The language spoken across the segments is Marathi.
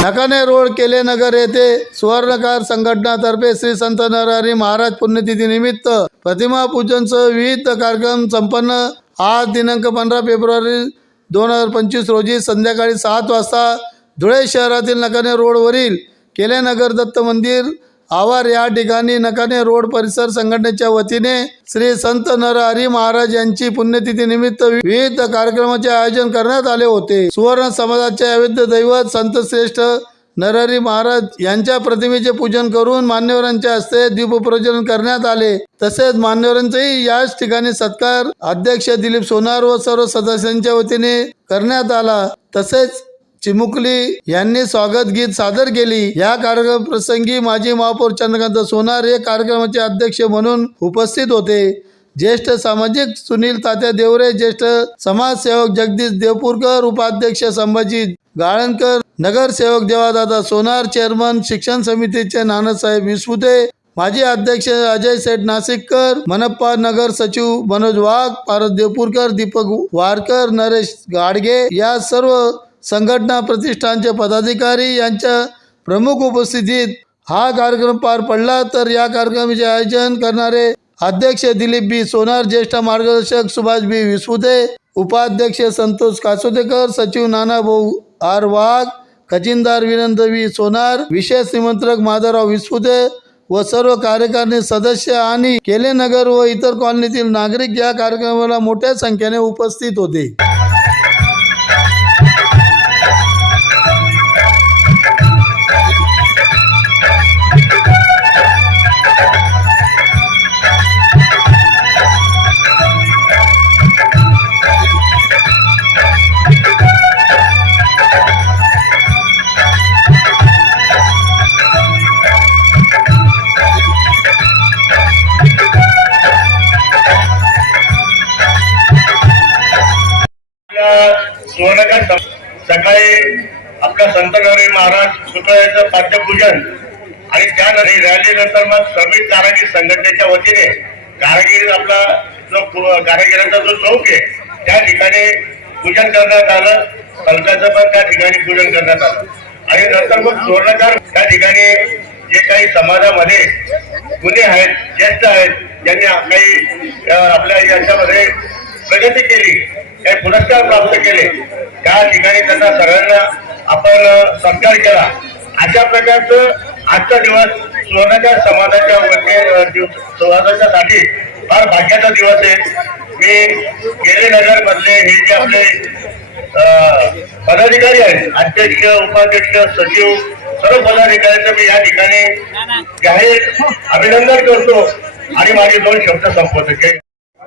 नकाने रोड केले नगर येथे. सुवर्णकार संघटनातर्फे श्री संत नरहरी महाराज पुण्यतिथी निमित्त प्रतिमा पूजनसह विविध कार्यक्रम संपन्न. आज दिनांक पंधरा फेब्रुवारी दोन हजार पंचवीस रोजी संध्याकाळी सात वाजता धुळे शहरातील नकाने रोडवरील केलेनगर दत्त मंदिर आवार या ठिकाणी नकाने रोड परिसर संघटनेच्या वतीने श्री संत नरहरी महाराज यांची पुण्यतिथी निमित्त विविध कार्यक्रमाचे आयोजन करण्यात आले होते. सुवर्ण समाजाचे अवैध दैवत संत श्रेष्ठ नरहरी महाराज यांच्या प्रतिमेचे पूजन करून मान्यवरांच्या हस्ते दीपप्रज्वलन करण्यात आले. तसेच मान्यवरांचाही याच ठिकाणी सत्कार अध्यक्ष दिलीप सोनार व सर्व सदस्यांच्या वतीने करण्यात आला. तसेच चिमुकली यांनी स्वागत गीत सादर केली. या कार्यक्रम प्रसंगी माजी महापौर चंद्रकांत सोनार हे कार्यक्रमाचे अध्यक्ष म्हणून उपस्थित होते. ज्येष्ठ सामाजिक सुनील तात्या देवरे ज्येष्ठ समाजसेवक जगदीश देवपूरकर उपाध्यक्ष संभाजी गाळणकर नगरसेवक देवादादा सोनार चेअरमन शिक्षण समितीचे नानासाहेब विसपुते माजी अध्यक्ष अजय सेठ नाशिककर मनप्पा नगर सचिव मनोज वाघ पारस देवपूरकर दीपक वारकर नरेश गाडगे या सर्व संघटना प्रतिष्ठानचे पदाधिकारी यांच्या प्रमुख उपस्थितीत हा कार्यक्रम पार पडला तर या कार्यक्रमाचे आयोजन करणारे अध्यक्ष दिलीप बी सोनार ज्येष्ठ मार्गदर्शक सुभाष बी विसपुते उपाध्यक्ष संतोष कासोदेकर सचिव नाना भाऊ आर वाघ खजिनदार विनंद वी सोनार विशेष निमंत्रक माधवराव विसपुते व सर्व कार्यकारिणी सदस्य आणि केलेनगर व इतर कॉलनीतील नागरिक या कार्यक्रमाला मोठ्या संख्येने उपस्थित होते. आपल्या सकाळी आपला संत गौरी महाराज पुतळ्याचं पाठ्यपूजन आणि त्यानंतर रॅलीनंतर मग श्रमिक कारागीर संघटनेच्या वतीने कारागीर आपला जो कारागिरांचा जो चौक आहे त्या ठिकाणी पूजन करण्यात आलं. फलकाचं पण त्या ठिकाणी पूजन करण्यात आलं. आणि नंतर मग सुवर्णकार त्या ठिकाणी जे काही समाजामध्ये गुन्हे आहेत ज्येष्ठ आहेत ज्यांनी काही आपल्या याच्यामध्ये प्रगती केली. हे पुरस्कार प्राप्त केले. त्या ठिकाणी त्यांना सगळ्यांना आपण सत्कार केला. अशा प्रकारचं आजचा दिवस सुवर्णाच्या समाजाच्या वतीने समाजाच्या साठी फार भाग्याचा दिवस आहे. मी गेले नगर मधले हे जे आपले पदाधिकारी आहेत अध्यक्ष उपाध्यक्ष सचिव सर्व पदाधिकाऱ्यांचं मी या ठिकाणी जाहीर अभिनंदन करतो. आणि माझे दोन शब्द संपवतो.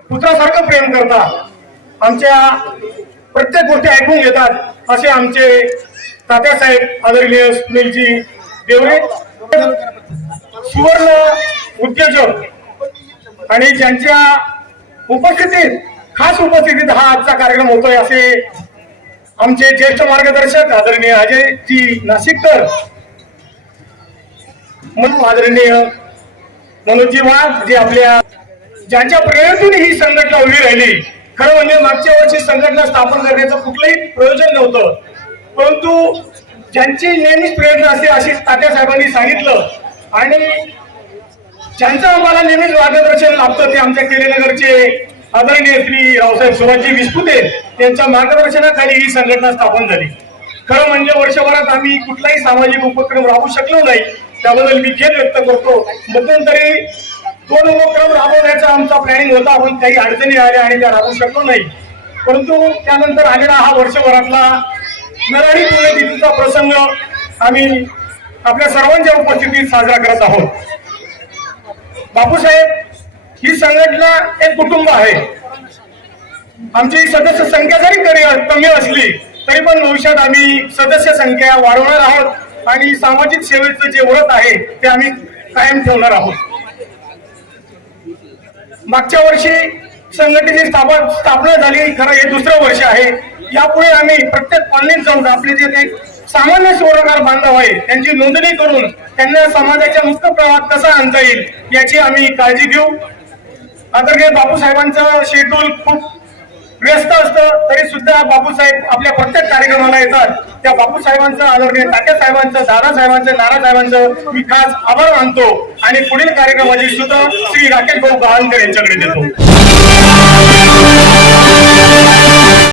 पुत्रासारखं प्रेम करता. आमच्या प्रत्येक गोष्टी ऐकून घेतात असे आमचे तात्यासाहेब आदरणीय सुनीलजी देवरे सुवर्ण उद्योजक आणि ज्यांच्या उपस्थितीत खास उपस्थितीत हा आजचा कार्यक्रम होतोय असे आमचे ज्येष्ठ मार्गदर्शक आदरणीय अजयजी नाशिककर म्हणून आदरणीय मनोजी वाघ जे आपल्या ज्यांच्या प्रेरणेतून ही संघटना उभी राहिली खरं म्हणजे मागच्या वर्षी संघटना स्थापन करण्याचं कुठलंही प्रयोजन नव्हतं. परंतु ज्यांची नेहमीच प्रेरणा असते अशी तात्या साहेबांनी सांगितलं आणि ज्यांचं आम्हाला नेहमीच मार्गदर्शन लाभतं ते आमच्या केलेनगरचे आदरणीय श्री रावसाहेब सुभाषजी विस्पुते यांच्या मार्गदर्शनाखाली ही संघटना स्थापन झाली. खरं म्हणजे वर्षभरात आम्ही कुठलाही सामाजिक उपक्रम राहू शकलो नाही त्याबद्दल मी खेद व्यक्त करतो. मध्यंतरी दोन उपक्रम राबवण्याचा आमचा प्लॅनिंग होता पण काही अडचणी आल्या आणि त्या राबवू शकलो नाही. परंतु त्यानंतर आलेला हा वर्षभरातला नराळी पुण्यतिथीचा प्रसंग आम्ही आपल्या सर्वांच्या उपस्थितीत साजरा करत आहोत. बापूसाहेब ही संघटना एक कुटुंब आहे. आमची सदस्य संख्या जरी कमी कमी असली तरी पण भविष्यात आम्ही सदस्य संख्या वाढवणार आहोत आणि सामाजिक सेवेचं जे व्रत आहे ते आम्ही कायम ठेवणार आहोत. मागच्या वर्षी संघटनेची स्थापन स्थापना झाली. खरं हे दुसरं वर्ष आहे. यापुढे आम्ही प्रत्येक कॉलनीत जाऊन आपले जे काही सामान्य सुवर्णकार बांधव आहे त्यांची नोंदणी करून त्यांना समाजाच्या मुक्त प्रवाहात कसा आणता येईल याची आम्ही काळजी घेऊ. आदरणीय बापूसाहेबांचं शेड्यूल खूप व्यस्त असतं तरी सुद्धा बापूसाहेब आपल्या प्रत्येक कार्यक्रमाला येतात. त्या बापूसाहेबांचं आदरणीय तात्या साहेबांचं दादा साहेबांचं नाना साहेबांचं मी खास आभार मानतो. आणि पुढील कार्यक्रमाची सुद्धा श्री राकेश भाऊ गहाणकर यांच्याकडे देतो.